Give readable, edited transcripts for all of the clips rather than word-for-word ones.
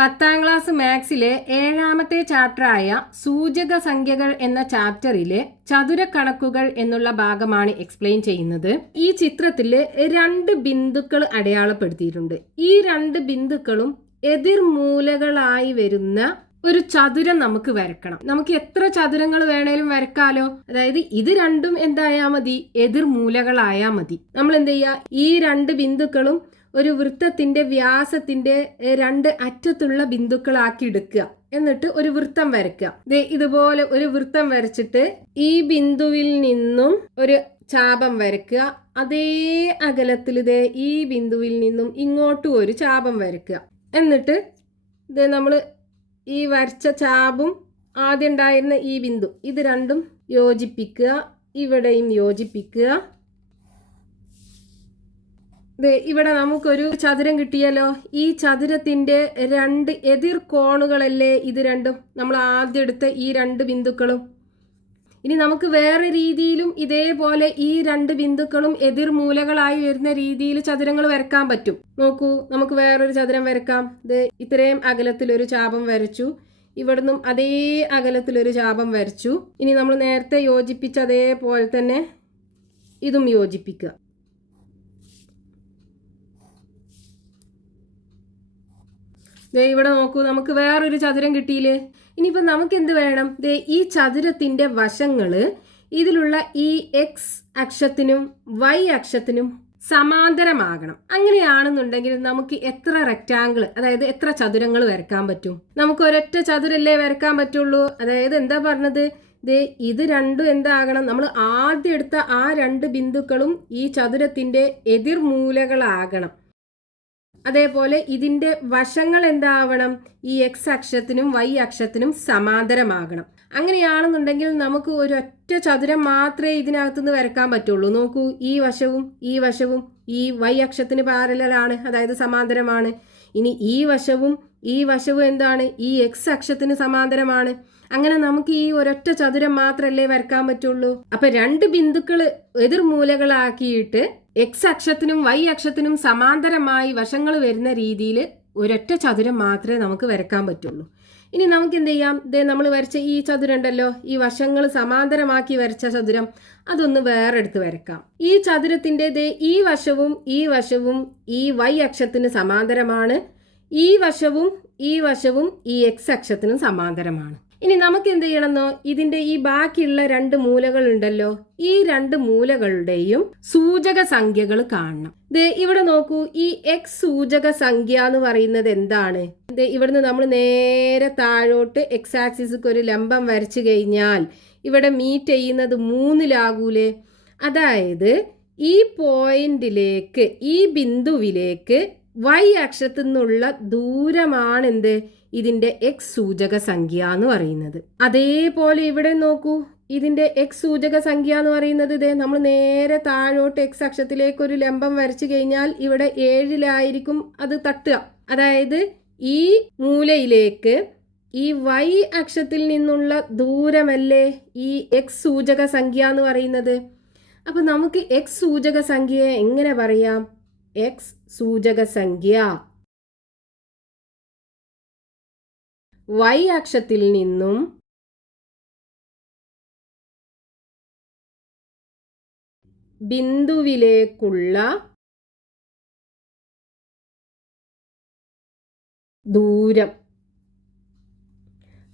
10ാം class മാത്സിലെ 7ാമത്തെ ചാപ്റ്ററായ സൂചക സംഖ്യകൾ എന്ന ചാപ്റ്ററിലെ ചതുരക്കണക്കുകൾ എന്നുള്ള ഭാഗമാണ് എക്സ്പ്ലെയിൻ ചെയ്യുന്നത്. ഈ ചിത്രത്തിൽ 2 ബിന്ദുക്കൾ അടയാളപ്പെടുത്തിയിട്ടുണ്ട്. ഈ 2 ബിന്ദുക്കളും എതിർമൂലകളായി വരുന്ന ഒരു ചതുരം നമുക്ക് വരക്കണം. നമുക്ക് എത്ര ചതുരങ്ങൾ വേണേലും വരക്കാലോ. അതായത് ഇത് രണ്ടും എന്തായാ മതി, എതിർമൂലകളായാ മതി. നമ്മൾ എന്ത് ചെയ്യുക, ഈ 2 ബിന്ദുക്കളും ഒരു വൃത്തത്തിന്റെ വ്യാസത്തിന്റെ 2 അറ്റത്തുള്ള ബിന്ദുക്കളാക്കി എടുക്കുക. എന്നിട്ട് ഒരു വൃത്തം വരയ്ക്കുക. ഇതുപോലെ ഒരു വൃത്തം വരച്ചിട്ട് ഈ ബിന്ദുവിൽ നിന്നും ഒരു ചാപം വരയ്ക്കുക. അതേ അകലത്തിൽ ഈ ബിന്ദുവിൽ നിന്നും ഇങ്ങോട്ടും ഒരു ചാപം വരയ്ക്കുക. എന്നിട്ട് നമ്മൾ ഈ വരച്ച ചാപും ആദ്യം ഉണ്ടായിരുന്ന ഈ ബിന്ദു ഇത് രണ്ടും യോജിപ്പിക്കുക. ഇവിടെയും യോജിപ്പിക്കുക. ഇവിടെ നമുക്കൊരു ചതുരം കിട്ടിയല്ലോ. ഈ ചതുരത്തിന്റെ 2 എതിർ കോണുകളല്ലേ ഇത് രണ്ടും, നമ്മൾ ആദ്യം എടുത്ത ഈ 2 ബിന്ദുക്കളും. ഇനി നമുക്ക് വേറെ രീതിയിലും ഇതേപോലെ ഈ 2 ബിന്ദുക്കളും എതിർമൂലകളായി വരുന്ന രീതിയിൽ ചതുരങ്ങൾ വരക്കാൻ പറ്റും. നോക്കൂ, നമുക്ക് വേറൊരു ചതുരം വരക്കാം. ഇത്രയും അകലത്തിലൊരു ചാപം വരച്ചു. ഇവിടുന്നും അതേ അകലത്തിലൊരു ചാപം വരച്ചു. ഇനി നമ്മൾ നേരത്തെ യോജിപ്പിച്ച അതേപോലെ തന്നെ ഇതും യോജിപ്പിക്കുക. ഇവിടെ നോക്കൂ, നമുക്ക് വേറൊരു ചതുരം കിട്ടിയില്ലേ. ഇനിയിപ്പോൾ നമുക്ക് എന്ത് വേണം, ഈ ചതുരത്തിന്റെ വശങ്ങൾ ഇതിലുള്ള ഈ എക്സ് അക്ഷത്തിനും വൈ അക്ഷത്തിനും സമാന്തരമാകണം. അങ്ങനെയാണെന്നുണ്ടെങ്കിൽ നമുക്ക് എത്ര റെക്റ്റാങ്കിൾ, അതായത് എത്ര ചതുരങ്ങൾ വരക്കാൻ പറ്റും? നമുക്ക് ഒരൊറ്റ ചതുരല്ലേ വരക്കാൻ പറ്റുള്ളൂ. അതായത് എന്താ പറഞ്ഞത്, ഇത് രണ്ടും എന്താകണം, നമ്മൾ ആദ്യം എടുത്ത ആ 2 ബിന്ദുക്കളും ഈ ചതുരത്തിന്റെ എതിർമൂലകളാകണം. അതേപോലെ ഇതിന്റെ വശങ്ങൾ എന്താവണം, ഈ എക്സ് അക്ഷത്തിനും വൈ അക്ഷത്തിനും സമാന്തരമാകണം. അങ്ങനെയാണെന്നുണ്ടെങ്കിൽ നമുക്ക് ഒരൊറ്റ ചതുരം മാത്രമേ ഇതിനകത്തുനിന്ന് വരക്കാൻ പറ്റുള്ളൂ. നോക്കൂ, ഈ വശവും ഈ വശവും ഈ വൈ അക്ഷത്തിന് പാരലലാണ്, അതായത് സമാന്തരമാണ്. ഇനി ഈ വശവും എന്താണ്, ഈ എക്സ് അക്ഷത്തിന് സമാന്തരമാണ്. അങ്ങനെ നമുക്ക് ഈ ഒരൊറ്റ ചതുരം മാത്രമല്ലേ വരക്കാൻ പറ്റുള്ളൂ. അപ്പൊ 2 ബിന്ദുക്കൾ എതിർമൂലകളാക്കിയിട്ട് എക്സ് അക്ഷത്തിനും വൈ അക്ഷത്തിനും സമാന്തരമായി വശങ്ങൾ വരുന്ന രീതിയിൽ ഒരൊറ്റ ചതുരം മാത്രമേ നമുക്ക് വരക്കാൻ പറ്റുള്ളൂ. ഇനി നമുക്ക് എന്ത് ചെയ്യാം, നമ്മൾ വരച്ച ഈ ചതുരം ഉണ്ടല്ലോ, ഈ വശങ്ങൾ സമാന്തരമാക്കി വരച്ച ചതുരം, അതൊന്ന് വേറെ എടുത്ത് വരക്കാം. ഈ ചതുരത്തിന്റെ ഈ വശവും ഈ വൈ അക്ഷത്തിന് സമാന്തരമാണ്. ഈ വശവും ഈ എക്സ് അക്ഷത്തിനും സമാന്തരമാണ്. ഇനി നമുക്ക് എന്ത് ചെയ്യണമെന്നോ, ഇതിന്റെ ഈ ബാക്കിയുള്ള 2 മൂലകൾ ഉണ്ടല്ലോ, ഈ 2 മൂലകളുടെയും സൂചക സംഖ്യകൾ കാണണം. ഇവിടെ നോക്കൂ, ഈ എക്സ് സൂചക സംഖ്യ എന്ന് പറയുന്നത് എന്താണ്? ഇവിടുന്ന് നമ്മൾ നേരെ താഴോട്ട് എക്സ് ആക്സിസ്ക്ക് ഒരു ലംബം വരച്ചു കഴിഞ്ഞാൽ ഇവിടെ മീറ്റ് ചെയ്യുന്നത് 3-ലാകൂലേ. അതായത് ഈ പോയിന്റിലേക്ക്, ഈ ബിന്ദുവിലേക്ക് വൈ അക്ഷത്തു നിന്നുള്ള ദൂരമാണ് എന്ത്, ഇതിന്റെ എക്സ് സൂചക സംഖ്യ എന്ന് പറയുന്നത്. അതേപോലെ ഇവിടെ നോക്കൂ, ഇതിന്റെ എക്സ് സൂചക സംഖ്യ എന്ന് പറയുന്നത് നമ്മൾ നേരെ താഴോട്ട് എക്സ് അക്ഷത്തിലേക്ക് ഒരു ലംബം വരച്ചു കഴിഞ്ഞാൽ ഇവിടെ 7-ലായിരിക്കും അത് തട്ടുക. അതായത് ഈ മൂലയിലേക്ക് ഈ വൈ അക്ഷത്തിൽ നിന്നുള്ള ദൂരമല്ലേ ഈ എക്സ് സൂചക സംഖ്യ എന്ന് പറയുന്നത്. അപ്പൊ നമുക്ക് എക്സ് സൂചക സംഖ്യയെ എങ്ങനെ പറയാം? എക്സ് സൂചക സംഖ്യ വൈ അക്ഷത്തിൽ നിന്നും ബിന്ദുവിലേക്കുള്ള ദൂരം.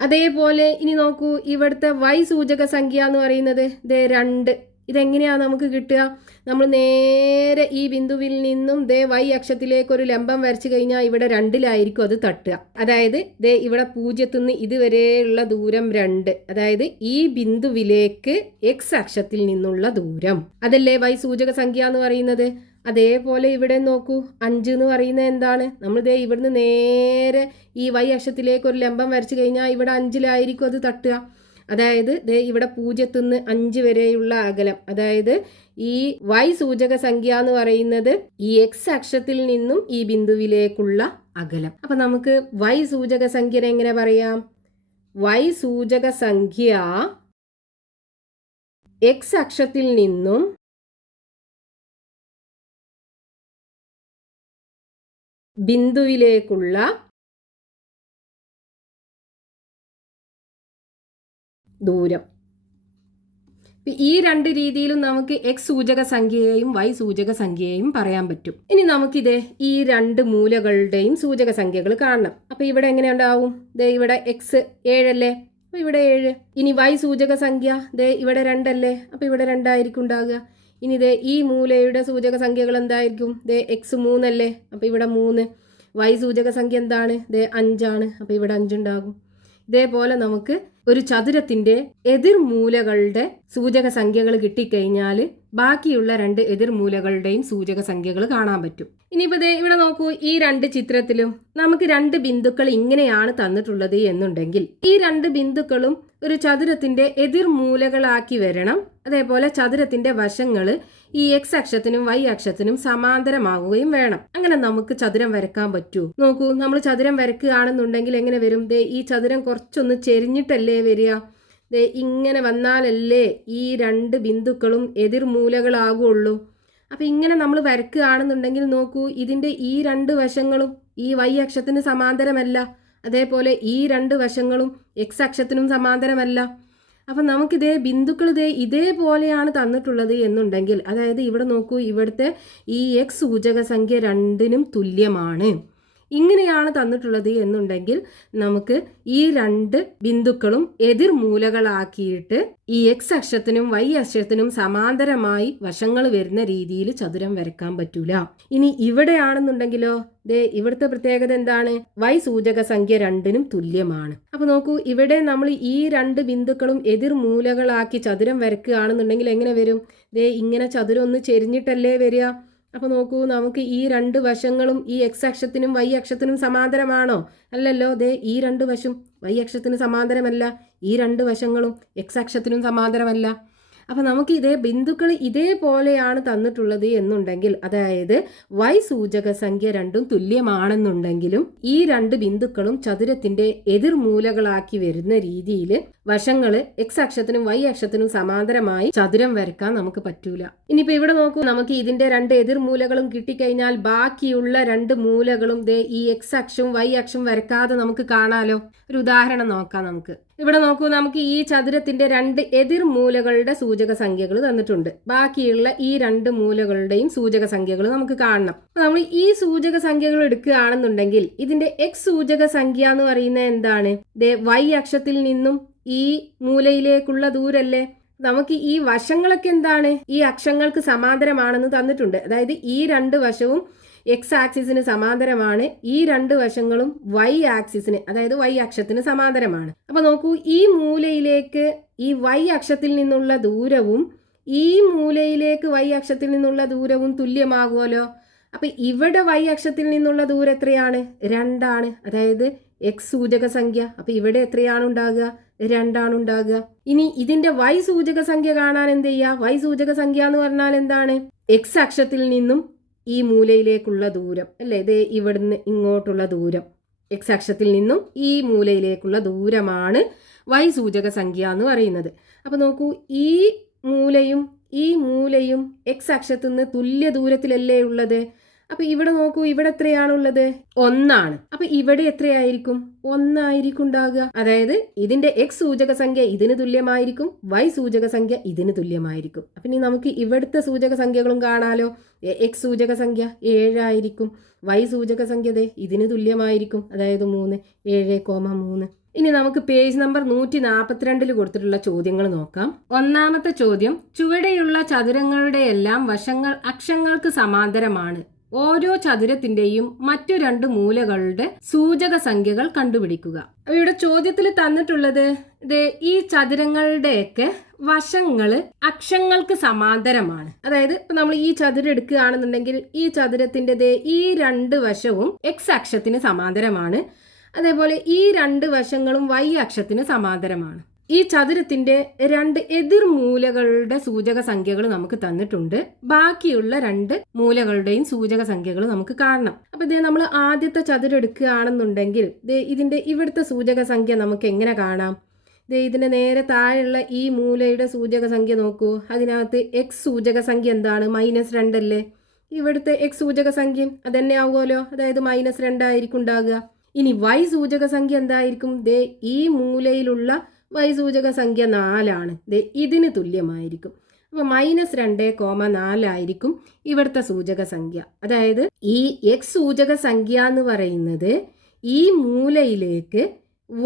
അതേപോലെ ഇനി നോക്കൂ, ഇവിടുത്തെ വൈ സൂചക സംഖ്യ എന്ന് പറയുന്നത് 2. ഇതെങ്ങനെയാണ് നമുക്ക് കിട്ടുക? നമ്മൾ നേരെ ഈ ബിന്ദുവിൽ നിന്നും വൈ അക്ഷത്തിലേക്ക് ഒരു ലംബം വരച്ചു കഴിഞ്ഞാൽ ഇവിടെ 2-ലായിരിക്കും അത് തട്ടുക. അതായത് ഇവിടെ 0 നിന്ന് ഇതുവരെയുള്ള ദൂരം 2. അതായത് ഈ ബിന്ദുവിലേക്ക് എക്സ് അക്ഷത്തിൽ നിന്നുള്ള ദൂരം, അതല്ലേ വൈ സൂചക സംഖ്യ എന്ന് പറയുന്നത്. അതേപോലെ ഇവിടെ നോക്കൂ, 5 എന്ന് പറയുന്നത് എന്താണ്? നമ്മൾ ഇവിടുന്ന് നേരെ ഈ വൈ അക്ഷത്തിലേക്ക് ഒരു ലംബം വരച്ചു കഴിഞ്ഞാൽ ഇവിടെ 5-ലായിരിക്കും അത് തട്ടുക. അതായത് ഇവിടെ 0 നിന്ന് 5 വരെയുള്ള അകലം, അതായത് ഈ വൈ സൂചക സംഖ്യ എന്ന് പറയുന്നത് ഈ എക്സ് അക്ഷത്തിൽ നിന്നും ഈ ബിന്ദുവിലേക്കുള്ള അകലം. അപ്പൊ നമുക്ക് വൈ സൂചക സംഖ്യ എങ്ങനെ പറയാം? വൈ സൂചക സംഖ്യ എക്സ് അക്ഷത്തിൽ നിന്നും ബിന്ദുവിലേക്കുള്ള ദൂരം. ഈ രണ്ട് രീതിയിലും നമുക്ക് എക്സ് സൂചക സംഖ്യയെയും വൈ സൂചക സംഖ്യയെയും പറയാൻ പറ്റും. ഇനി നമുക്കിത് ഈ രണ്ട് മൂലകളുടെയും സൂചക സംഖ്യകൾ കാണണം. അപ്പൊ ഇവിടെ എങ്ങനെ ഉണ്ടാവും? ദേ ഇവിടെ എക്സ് 7 അല്ലേ, അപ്പൊ ഇവിടെ 7. ഇനി വൈ സൂചക സംഖ്യ ദേ ഇവിടെ 2 അല്ലേ, അപ്പൊ ഇവിടെ 2 ആയിരിക്കും ഉണ്ടാകുക. ഇനി ദേ ഈ മൂലയുടെ സൂചക സംഖ്യകൾ എന്തായിരിക്കും? ദേ എക്സ് 3 അല്ലേ, അപ്പൊ ഇവിടെ 3. വൈ സൂചക സംഖ്യ എന്താണ്? ദേ 5 ആണ്, അപ്പൊ ഇവിടെ 5 ഉണ്ടാകും. ഇതേപോലെ നമുക്ക് ഒരു ചതുരത്തിന്റെ എതിർമൂലകളുടെ സൂചക സംഖ്യകൾ കിട്ടിക്കഴിഞ്ഞാൽ ബാക്കിയുള്ള രണ്ട് എതിർമൂലകളുടെയും സൂചക സംഖ്യകൾ കാണാൻ പറ്റും. ഇനിയിപ്പോൾ ദേ ഇവിടെ നോക്കൂ, ഈ രണ്ട് ചിത്രത്തിലും നമുക്ക് രണ്ട് ബിന്ദുക്കൾ ഇങ്ങനെയാണ് തന്നിട്ടുള്ളത് എന്നുണ്ടെങ്കിൽ ഈ രണ്ട് ബിന്ദുക്കളും ഒരു ചതുരത്തിന്റെ എതിർമൂലകളാക്കി വരണം. അതേപോലെ ചതുരത്തിന്റെ വശങ്ങൾ ഈ എക്സ് അക്ഷത്തിനും വൈ അക്ഷത്തിനും സമാന്തരമാവുകയും വേണം. അങ്ങനെ നമുക്ക് ചതുരം വരക്കാൻ പറ്റൂ. നോക്കൂ, നമ്മൾ ചതുരം വരക്കുകയാണെന്നുണ്ടെങ്കിൽ എങ്ങനെ വരും? ദേ ഈ ചതുരം കുറച്ചൊന്ന് ചെരിഞ്ഞിട്ടല്ലേ വരിക. ദേ ഇങ്ങനെ വന്നാലല്ലേ ഈ രണ്ട് ബിന്ദുക്കളും എതിർമൂലകളാകുള്ളൂ. അപ്പൊ ഇങ്ങനെ നമ്മൾ വരക്കുകയാണെന്നുണ്ടെങ്കിൽ നോക്കൂ, ഇതിന്റെ ഈ രണ്ട് വശങ്ങളും ഈ വൈ അക്ഷത്തിന് സമാന്തരമല്ല. അതേപോലെ ഈ രണ്ട് വശങ്ങളും എക്സ് അക്ഷത്തിനും സമാന്തരമല്ല. അപ്പം നമുക്കിതേ ബിന്ദുക്കൾ ഇതേപോലെയാണ് തന്നിട്ടുള്ളത് എന്നുണ്ടെങ്കിൽ, അതായത് ഇവിടെ നോക്കൂ, ഇവിടുത്തെ ഈ എക്സ് സൂചക സംഖ്യ 2നും തുല്യമാണ്, ഇങ്ങനെയാണ് തന്നിട്ടുള്ളത് എന്നുണ്ടെങ്കിൽ നമുക്ക് ഈ രണ്ട് ബിന്ദുക്കളും എതിർമൂലകളാക്കിയിട്ട് ഈ എക്സ് അക്ഷത്തിനും വൈ അക്ഷത്തിനും സമാന്തരമായി വശങ്ങൾ വരുന്ന രീതിയിൽ ചതുരം വരക്കാൻ പറ്റൂല. ഇനി ഇവിടെയാണെന്നുണ്ടെങ്കിലോ, ദേ ഇവിടുത്തെ പ്രത്യേകത എന്താണ്? വൈ സൂചക സംഖ്യ 2നും തുല്യമാണ്. അപ്പൊ നോക്കൂ, ഇവിടെ നമ്മൾ ഈ രണ്ട് ബിന്ദുക്കളും എതിർമൂലകളാക്കി ചതുരം വരക്കുകയാണെന്നുണ്ടെങ്കിൽ എങ്ങനെ വരും? ദേ ഇങ്ങനെ ചതുരം ഒന്ന് ചെരിഞ്ഞിട്ടല്ലേ വരിക. അപ്പോൾ നോക്കൂ, നമുക്ക് ഈ രണ്ട് വശങ്ങളും ഈ എക്സ് അക്ഷത്തിനും വൈ അക്ഷത്തിനും സമാന്തരമാണോ? അല്ലല്ലോ. ദേ ഈ രണ്ട് വശം വൈ അക്ഷത്തിന് സമാന്തരമല്ല, ഈ രണ്ട് വശങ്ങളും എക്സ് അക്ഷത്തിനും സമാന്തരമല്ല. അപ്പം നമുക്ക് ഇതേ ബിന്ദുക്കൾ ഇതേപോലെയാണ് തന്നിട്ടുള്ളത് എന്നുണ്ടെങ്കിൽ, അതായത് വൈ സൂചക സംഖ്യ 2ഉം തുല്യമാണെന്നുണ്ടെങ്കിലും ഈ രണ്ട് ബിന്ദുക്കളും ചതുരത്തിന്റെ എതിർമൂലകളാക്കി വരുന്ന രീതിയിൽ വശങ്ങൾ എക്സ് അക്ഷത്തിനും വൈ അക്ഷത്തിനും സമാന്തരമായി ചതുരം വരക്കാൻ നമുക്ക് പറ്റൂല. ഇനിയിപ്പോ ഇവിടെ നോക്കൂ, നമുക്ക് ഇതിന്റെ രണ്ട് എതിർമൂലകളും കിട്ടിക്കഴിഞ്ഞാൽ ബാക്കിയുള്ള രണ്ട് മൂലകളും ദേ ഈ എക്സ് അക്ഷവും വൈ അക്ഷവും വരക്കാതെ നമുക്ക് കാണാലോ. ഒരു ഉദാഹരണം നോക്കാം നമുക്ക്. ഇവിടെ നോക്കൂ, നമുക്ക് ഈ ചതുരത്തിന്റെ രണ്ട് എതിർമൂലകളുടെ സൂചക സംഖ്യകൾ തന്നിട്ടുണ്ട്. ബാക്കിയുള്ള ഈ രണ്ട് മൂലകളുടെയും സൂചക സംഖ്യകൾ നമുക്ക് കാണണം. നമ്മൾ ഈ സൂചക സംഖ്യകൾ എടുക്കുകയാണെന്നുണ്ടെങ്കിൽ ഇതിന്റെ എക്സ് സൂചക സംഖ്യ എന്ന് പറയുന്നത് എന്താണ്? ദേ വൈ അക്ഷത്തിൽ നിന്നും ഈ മൂലയിലേക്കുള്ള ദൂരല്ലേ. നമുക്ക് ഈ വശങ്ങളൊക്കെ എന്താണ്? ഈ അക്ഷങ്ങൾക്ക് സമാന്തരമാണെന്ന് തന്നിട്ടുണ്ട്. അതായത് ഈ രണ്ട് വശവും എക്സ് ആക്സിസിന് സമാന്തരമാണ്, ഈ രണ്ട് വശങ്ങളും വൈ ആക്സിസിന്, അതായത് വൈ അക്ഷത്തിന് സമാന്തരമാണ്. അപ്പൊ നോക്കൂ, ഈ മൂലയിലേക്ക് ഈ വൈ അക്ഷത്തിൽ നിന്നുള്ള ദൂരവും ഈ മൂലയിലേക്ക് വൈ അക്ഷത്തിൽ നിന്നുള്ള ദൂരവും തുല്യമാകുമല്ലോ. അപ്പൊ ഇവിടെ വൈ അക്ഷത്തിൽ നിന്നുള്ള ദൂരം എത്രയാണ്? 2 ആണ്, അതായത് എക്സ് സൂചക സംഖ്യ. അപ്പൊ ഇവിടെ എത്രയാണ് ഉണ്ടാകുക? 2 ആണ് ഉണ്ടാകുക. ഇനി ഇതിന്റെ വൈ സൂചക സംഖ്യ കാണാൻ എന്ത് ചെയ്യുക? വൈ സൂചക സംഖ്യ എന്ന് പറഞ്ഞാൽ എന്താണ്? എക്സ് അക്ഷത്തിൽ നിന്നും ഈ മൂലയിലേക്കുള്ള ദൂരം അല്ലേ, ഇത് ഇവിടുന്ന് ഇങ്ങോട്ടുള്ള ദൂരം, എക്സ് അക്ഷത്തിൽ നിന്നും ഈ മൂലയിലേക്കുള്ള ദൂരമാണ് വൈ സൂചക സംഖ്യ എന്ന് പറയുന്നത്. അപ്പൊ നോക്കൂ, ഈ മൂലയും എക്സ് അക്ഷത്തിൽ നിന്ന് തുല്യ ദൂരത്തിലല്ലേ ഉള്ളത്. അപ്പൊ ഇവിടെ നോക്കൂ, ഇവിടെ എത്രയാണുള്ളത്? 1 ആണ്. അപ്പൊ ഇവിടെ എത്രയായിരിക്കും? 1 ആയിരിക്കും ഉണ്ടാകുക. അതായത് ഇതിന്റെ എക്സ് സൂചക സംഖ്യ ഇതിന് തുല്യമായിരിക്കും, വൈ സൂചക സംഖ്യ ഇതിന് തുല്യമായിരിക്കും. അപ്പൊ ഇനി നമുക്ക് ഇവിടുത്തെ സൂചക സംഖ്യകളും കാണാലോ. എക്സ് സൂചക സംഖ്യ 7 ആയിരിക്കും, വൈ സൂചക സംഖ്യ ഇതിന് തുല്യമായിരിക്കും, അതായത് 3, 7,3. ഇനി നമുക്ക് പേജ് നമ്പർ 142 കൊടുത്തിട്ടുള്ള ചോദ്യങ്ങൾ നോക്കാം. ഒന്നാമത്തെ ചോദ്യം, ചുവടെയുള്ള ചതുരങ്ങളുടെ എല്ലാം വശങ്ങൾ അക്ഷങ്ങൾക്ക് സമാന്തരമാണ്. ഓരോ ചതുരത്തിന്റെയും മറ്റു രണ്ട് മൂലകളുടെ സൂചക സംഖ്യകൾ കണ്ടുപിടിക്കുക. ഇവിടെ ചോദ്യത്തിൽ തന്നിട്ടുള്ളത് ഈ ചതുരങ്ങളുടെയൊക്കെ വശങ്ങള് അക്ഷങ്ങൾക്ക് സമാന്തരമാണ്. അതായത് ഇപ്പൊ നമ്മൾ ഈ ചതുരം എടുക്കുകയാണെന്നുണ്ടെങ്കിൽ ഈ ചതുരത്തിന്റെ ഈ രണ്ട് വശവും എക്സ് അക്ഷത്തിന് സമാന്തരമാണ്. അതേപോലെ ഈ രണ്ട് വശങ്ങളും വൈ അക്ഷത്തിന് സമാന്തരമാണ്. ഈ ചതുരത്തിന്റെ രണ്ട് എതിർമൂലകളുടെ സൂചക സംഖ്യകൾ നമുക്ക് തന്നിട്ടുണ്ട്. ബാക്കിയുള്ള രണ്ട് മൂലകളുടെയും സൂചക സംഖ്യകൾ നമുക്ക് കാണണം. അപ്പൊ ഇതേ നമ്മൾ ആദ്യത്തെ ചതുരം എടുക്കുകയാണെന്നുണ്ടെങ്കിൽ ഇതിന്റെ ഇവിടുത്തെ സൂചക സംഖ്യ നമുക്ക് എങ്ങനെ കാണാം? ഇതിന്റെ നേരെ താഴെയുള്ള ഈ മൂലയുടെ സൂചക സംഖ്യ നോക്കൂ. അതിനകത്ത് എക്സ് സൂചക സംഖ്യ എന്താണ്? -2 അല്ലേ. ഇവിടുത്തെ എക്സ് സൂചക സംഖ്യയും അതന്നെ ആവുമല്ലോ, അതായത് -2 ആയിരിക്കും ഉണ്ടാകുക. ഇനി വൈ സൂചക സംഖ്യ എന്തായിരിക്കും? ഈ മൂലയിലുള്ള y സൂചക സംഖ്യ 4 ദേ ഇതിന് തുല്യമായിരിക്കും. അപ്പോൾ -2,4 ആയിരിക്കും ഇവിടുത്തെ സൂചക സംഖ്യ. അതായത് ഈ x സൂചക സംഖ്യ എന്ന് പറയുന്നത് ഈ മൂലയിലേക്ക്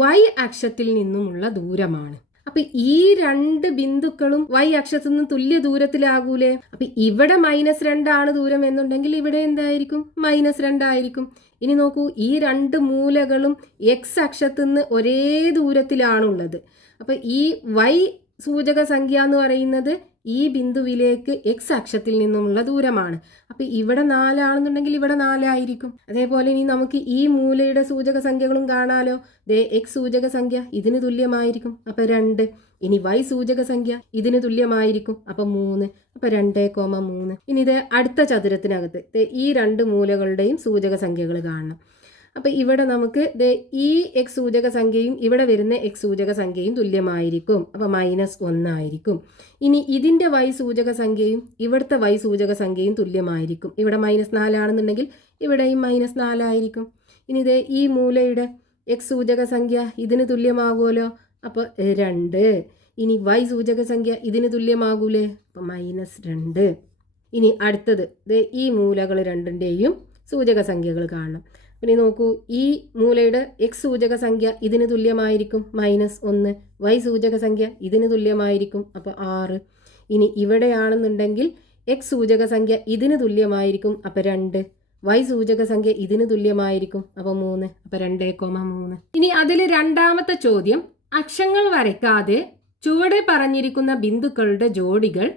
y അക്ഷത്തിൽ നിന്നുമുള്ള ദൂരമാണ്. അപ്പൊ ഈ രണ്ട് ബിന്ദുക്കളും y അക്ഷത്തിൽ നിന്ന് തുല്യ ദൂരത്തിലാകൂലേ? അപ്പൊ ഇവിടെ -2 ദൂരം എന്നുണ്ടെങ്കിൽ ഇവിടെ എന്തായിരിക്കും? -2 ആയിരിക്കും. ഇനി നോക്കൂ, ഈ രണ്ട് മൂലകളും x അക്ഷത്തിൽ നിന്ന് ഒരേ ദൂരത്തിലാണുള്ളത്. അപ്പൊ ഈ y സൂചക സംഖ്യ എന്ന് പറയുന്നത് ഈ ബിന്ദുവിലേക്ക് x അക്ഷത്തിൽ നിന്നുമുള്ള ദൂരമാണ്. അപ്പൊ ഇവിടെ 4 ആണെന്നുണ്ടെങ്കിൽ ഇവിടെ 4 ആയിരിക്കും. അതേപോലെ ഇനി നമുക്ക് ഈ മൂലയുടെ സൂചക സംഖ്യകളും കാണാലോ. ദേ x സൂചക സംഖ്യ ഇതിന് തുല്യമായിരിക്കും, അപ്പൊ 2. ഇനി y സൂചക സംഖ്യ ഇതിന് തുല്യമായിരിക്കും, അപ്പൊ 3. അപ്പൊ 2,3. ഇനി ഇത് അടുത്ത ചതുരത്തിനകത്ത് ഈ രണ്ട് മൂലകളുടെയും സൂചക സംഖ്യകൾ കാണണം. അപ്പൊ ഇവിടെ നമുക്ക് ഈ x സൂചക സംഖ്യയും ഇവിടെ വരുന്ന x സൂചക സംഖ്യയും തുല്യമായിരിക്കും, അപ്പൊ -1 ആയിരിക്കും. ഇനി ഇതിന്റെ y സൂചക സംഖ്യയും ഇവിടുത്തെ y സൂചക സംഖ്യയും തുല്യമായിരിക്കും. ഇവിടെ -4 ആണെന്നുണ്ടെങ്കിൽ ഇവിടെയും -4 ആയിരിക്കും. ഇനി ഈ മൂലയുടെ x സൂചക സംഖ്യ ഇതിന് തുല്യമാകുമല്ലോ, അപ്പോൾ 2. ഇനി y സൂചക സംഖ്യ ഇതിന് തുല്യമാകൂലേ, അപ്പം -2. ഇനി അടുത്തത് ഈ മൂലകൾ രണ്ടിൻ്റെയും സൂചക സംഖ്യകൾ കാണണം. പിന്നെ നോക്കൂ, ഈ മൂലയുടെ x സൂചക സംഖ്യ ഇതിന് തുല്യമായിരിക്കും, -1. y സൂചക സംഖ്യ ഇതിന് തുല്യമായിരിക്കും, അപ്പോൾ 6. ഇനി ഇവിടെയാണെന്നുണ്ടെങ്കിൽ x സൂചക സംഖ്യ ഇതിന് തുല്യമായിരിക്കും, അപ്പോൾ 2. y സൂചക സംഖ്യ ഇതിന് തുല്യമായിരിക്കും, അപ്പോൾ 3. അപ്പോൾ 2,3. ഇനി അതിൽ രണ്ടാമത്തെ ചോദ്യം, അക്ഷങ്ങൾ വരയ്ക്കാതെ ചുവടെ പറഞ്ഞിരിക്കുന്ന ബിന്ദുക്കളുടെ ജോഡികൾ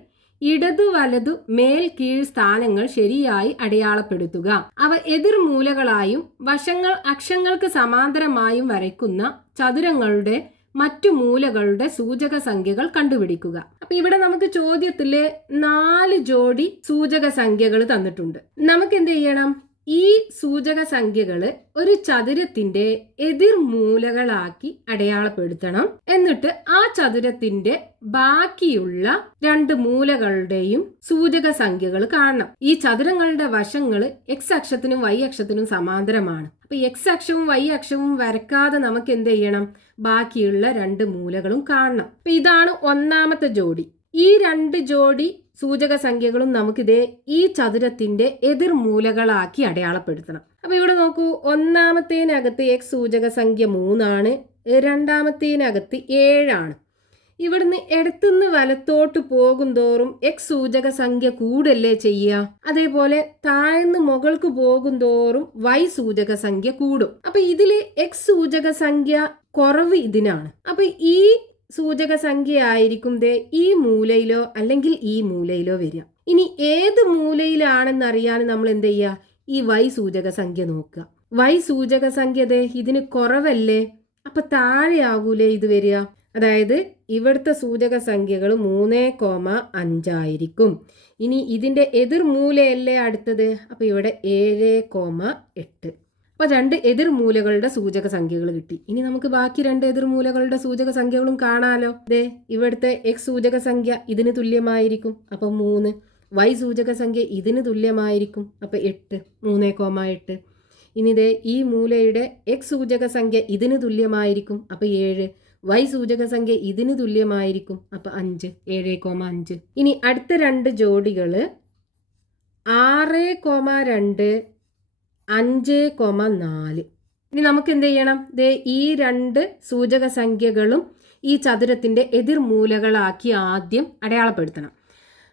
ഇടതു വലതു മേൽ കീഴ് സ്ഥാനങ്ങൾ ശരിയായി അടയാളപ്പെടുത്തുക. അവ എതിർമൂലകളായും വശങ്ങൾ അക്ഷങ്ങൾക്ക് സമാന്തരമായും വരയ്ക്കുന്ന ചതുരങ്ങളുടെ മറ്റു മൂലകളുടെ സൂചക സംഖ്യകൾ കണ്ടുപിടിക്കുക. അപ്പൊ ഇവിടെ നമുക്ക് ചോദ്യത്തില് 4 ജോഡി സൂചക സംഖ്യകൾ തന്നിട്ടുണ്ട്. നമുക്ക് എന്ത് ചെയ്യണം? ഈ സൂചക സംഖ്യകള് ഒരു ചതുരത്തിന്റെ എതിർമൂലകളാക്കി അടയാളപ്പെടുത്തണം. എന്നിട്ട് ആ ചതുരത്തിന്റെ ബാക്കിയുള്ള 2 മൂലകളുടെയും സൂചക സംഖ്യകൾ കാണണം. ഈ ചതുരങ്ങളുടെ വശങ്ങള് x അക്ഷത്തിനും y അക്ഷത്തിനും സമാന്തരമാണ്. അപ്പൊ x അക്ഷവും y അക്ഷവും വരക്കാതെ നമുക്ക് എന്ത് ചെയ്യണം? ബാക്കിയുള്ള 2 മൂലകളും കാണണം. അപ്പൊ ഇതാണ് ഒന്നാമത്തെ ജോഡി. ഈ 2 ജോഡി സൂചക സംഖ്യകളും നമുക്കിതേ ഈ ചതുരത്തിന്റെ എതിർമൂലകളാക്കി അടയാളപ്പെടുത്തണം. അപ്പൊ ഇവിടെ നോക്കൂ, ഒന്നാമത്തേനകത്ത് x സൂചക സംഖ്യ 3 ആണ്, രണ്ടാമത്തേനകത്ത് 7 ആണ്. ഇവിടുന്ന് ഇടത്തുനിന്ന് വലത്തോട്ട് പോകും തോറും x സൂചക സംഖ്യ കൂടല്ലേ ചെയ്യുക? അതേപോലെ താഴ്ന്ന് മുകൾക്ക് പോകും തോറും y സൂചക സംഖ്യ കൂടും. അപ്പൊ ഇതില് x സൂചക സംഖ്യ കുറവ് ഇതിനാണ്. അപ്പൊ ഈ സൂചക സംഖ്യ ആയിരിക്കും ഈ മൂലയിലോ അല്ലെങ്കിൽ ഈ മൂലയിലോ വരിക. ഇനി ഏത് മൂലയിലാണെന്ന് അറിയാൻ നമ്മൾ എന്ത് ചെയ്യുക? ഈ y സൂചക സംഖ്യ നോക്കുക. y സൂചക സംഖ്യ ഇതിന് കുറവല്ലേ, അപ്പൊ താഴെയാകൂലേ ഇത് വരിക? അതായത് ഇവിടുത്തെ സൂചക സംഖ്യകൾ 3,5 ആയിരിക്കും. ഇനി ഇതിന്റെ എതിർമൂലയല്ലേ അടുത്തത്, അപ്പൊ ഇവിടെ 7,8. അപ്പൊ 2 എതിർമൂലകളുടെ സൂചക സംഖ്യകൾ കിട്ടി. ഇനി നമുക്ക് ബാക്കി 2 എതിർമൂലകളുടെ സൂചക സംഖ്യകളും കാണാലോ. ഇവിടുത്തെ x സൂചക സംഖ്യ ഇതിന് തുല്യമായിരിക്കും, അപ്പൊ 3. y സൂചക സംഖ്യ ഇതിന് തുല്യമായിരിക്കും, അപ്പൊ 8, 3,8. ഇനി ഈ മൂലയുടെ x സൂചക സംഖ്യ ഇതിന് തുല്യമായിരിക്കും, അപ്പൊ 7. y സൂചക സംഖ്യ ഇതിന് തുല്യമായിരിക്കും, അപ്പൊ 5, 7,5. ഇനി അടുത്ത 2 ജോഡികള് 6,2, 5,4. ഇനി നമുക്ക് എന്ത് ചെയ്യണം? ഈ 2 സൂചക സംഖ്യകളും ഈ ചതുരത്തിന്റെ എതിർമൂലകളാക്കി ആദ്യം അടയാളപ്പെടുത്തണം.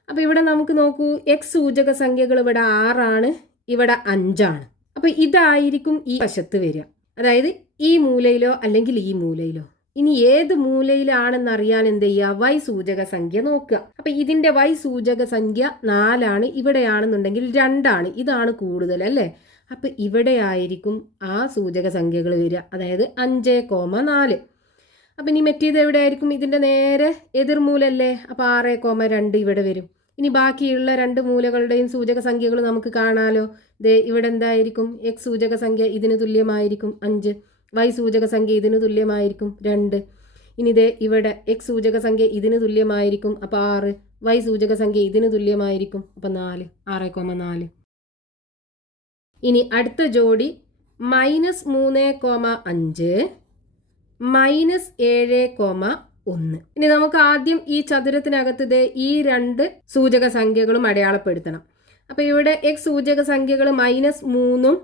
അപ്പൊ ഇവിടെ നമുക്ക് നോക്കൂ, x സൂചക സംഖ്യകൾ ഇവിടെ 6 ആണ്, ഇവിടെ 5 ആണ്. അപ്പൊ ഇതായിരിക്കും ഈ വശത്ത് വരിക, അതായത് ഈ മൂലയിലോ അല്ലെങ്കിൽ ഈ മൂലയിലോ. ഇനി ഏത് മൂലയിലാണെന്ന് അറിയാൻ എന്ത് ചെയ്യുക? y സൂചക സംഖ്യ നോക്കുക. അപ്പൊ ഇതിന്റെ y സൂചക സംഖ്യ 4 ആണ്, ഇവിടെയാണെന്നുണ്ടെങ്കിൽ 2 ആണ്. ഇതാണ് കൂടുതൽ അല്ലേ? അപ്പൊ ഇവിടെ ആയിരിക്കും ആ സൂചക സംഖ്യകൾ വരിക, അതായത് 5,4. അപ്പൊ ഇനി മറ്റേത് എവിടെ ആയിരിക്കും? ഇതിന്റെ നേരെ എതിർമൂലല്ലേ, അപ്പൊ 6,2 ഇവിടെ വരും. ഇനി ബാക്കിയുള്ള 2 മൂലകളുടെയും സൂചക സംഖ്യകൾ നമുക്ക് കാണാലോ. ഇവിടെ എന്തായിരിക്കും? x സൂചക സംഖ്യ ഇതിന് തുല്യമായിരിക്കും 5, y സൂചക സംഖ്യ ഇതിന് തുല്യമായിരിക്കും 2. ഇനി ഇവിടെ x സൂചക സംഖ്യ ഇതിന് തുല്യമായിരിക്കും, അപ്പൊ 6. y സൂചക സംഖ്യ ഇതിന് തുല്യമായിരിക്കും, അപ്പൊ 4, 6,4. ഇനി അടുത്ത ജോഡി -3,5, -7,5. 1. ഇനി നമുക്ക് ആദ്യം ഈ ചതുരത്തിനകത്ത് ഈ 2 സൂചക സംഖ്യകളും അടയാളപ്പെടുത്തണം. അപ്പോൾ ഇവിടെ എക്സ് സൂചക സംഖ്യകൾ -3ഉം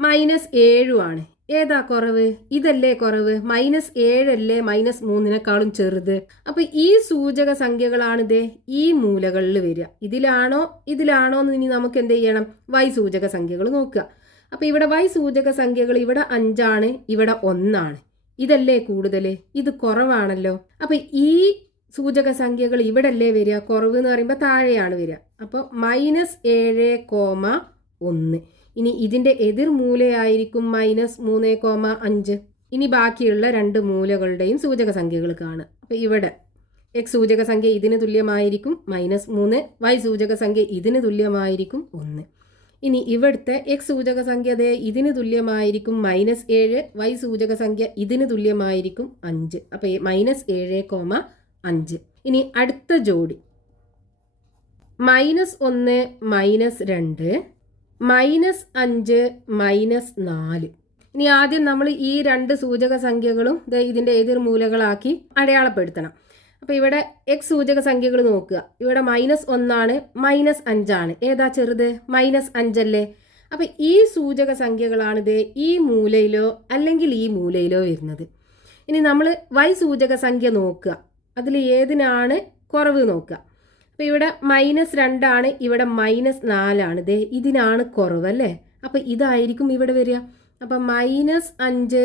-7ഉം ആണ്. ഏതാ കുറവ്? ഇതല്ലേ കുറവ്. -7 അല്ലേ -3നേക്കാളും ചെറുത്. അപ്പൊ ഈ സൂചക സംഖ്യകളാണ് ഈ മൂലകളിൽ വരിക. ഇതിലാണോ എന്ന് ഇനി നമുക്ക് എന്ത് ചെയ്യണം? y സൂചക സംഖ്യകൾ നോക്കുക. അപ്പൊ ഇവിടെ y സൂചക സംഖ്യകൾ ഇവിടെ 5 ആണ്, ഇവിടെ 1 ആണ്. ഇതല്ലേ കൂടുതൽ, ഇത് കുറവാണല്ലോ. അപ്പൊ ഈ സൂചക സംഖ്യകൾ ഇവിടെ അല്ലേ വരിക? കുറവ് എന്ന് പറയുമ്പോൾ താഴെയാണ് വരിക. അപ്പോൾ -7,1. ഇനി ഇതിന്റെ എതിർ മൂലയായിരിക്കും -3,5. ഇനി ബാക്കിയുള്ള 2 മൂലകളുടെയും സൂചക സംഖ്യകൾ കാണുക. അപ്പൊ ഇവിടെ എക്സ് സൂചക സംഖ്യ ഇതിന് തുല്യമായിരിക്കും -3, y സൂചക സംഖ്യ ഇതിന് തുല്യമായിരിക്കും 1. ഇനി ഇവിടുത്തെ എക്സ് സൂചക സംഖ്യ ഇതിന് തുല്യമായിരിക്കും -7, y സൂചക സംഖ്യ ഇതിന് തുല്യമായിരിക്കും 5. അപ്പൊ -7,5. ഇനി അടുത്ത ജോഡി -1, -2, -5, -4. ഇനി ആദ്യം നമ്മൾ ഈ 2 സൂചക സംഖ്യകളും ഇതിന്റെ എതിർമൂലകളാക്കി അടയാളപ്പെടുത്തണം. അപ്പൊ ഇവിടെ എക്സ് സൂചക സംഖ്യകൾ നോക്കുക. ഇവിടെ -1 ആണ്, -5 ആണ്. ഏതാ ചെറുത്? -5 അല്ലേ. അപ്പൊ ഈ സൂചക സംഖ്യകളാണ് ഈ മൂലയിലോ അല്ലെങ്കിൽ ഈ മൂലയിലോ വരുന്നത്. ഇനി നമ്മൾ y സൂചക സംഖ്യ നോക്കുക. അതിൽ ഏതിനാണ് കുറവ് നോക്കുക. അപ്പൊ ഇവിടെ -2 ആണ്, ഇവിടെ -4 ആണ്. ഇതിനാണ് കുറവ് അല്ലേ. അപ്പൊ ഇതായിരിക്കും ഇവിടെ വരിക. അപ്പം -5,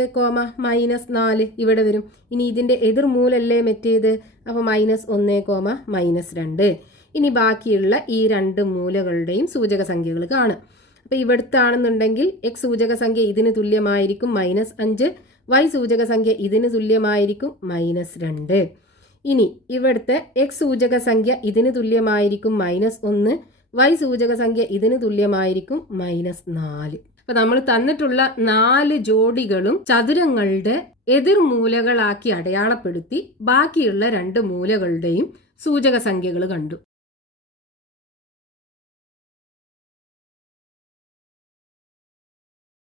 -4 ഇവിടെ വരും. ഇനി ഇതിന്റെ എതിർമൂലല്ലേ മറ്റേത്. അപ്പോൾ -1, -2. ഇനി ബാക്കിയുള്ള ഈ 2 മൂലകളുടെയും സൂചക സംഖ്യകൾ കാണും. അപ്പോൾ ഇവിടുത്താണെന്നുണ്ടെങ്കിൽ എക്സ് സൂചക സംഖ്യ ഇതിന് തുല്യമായിരിക്കും -5, y സൂചക സംഖ്യ ഇതിന് തുല്യമായിരിക്കും -2. ഇനി ഇവിടുത്തെ എക്സ് സൂചക സംഖ്യ ഇതിന് തുല്യമായിരിക്കും -1, y സൂചക സംഖ്യ ഇതിന് തുല്യമായിരിക്കും -4. അപ്പൊ നമ്മൾ തന്നിട്ടുള്ള 4 ജോഡികളും ചതുരങ്ങളുടെ എതിർമൂലകളാക്കി അടയാളപ്പെടുത്തി ബാക്കിയുള്ള 2 മൂലകളുടെയും സൂചക സംഖ്യകൾ കണ്ടു.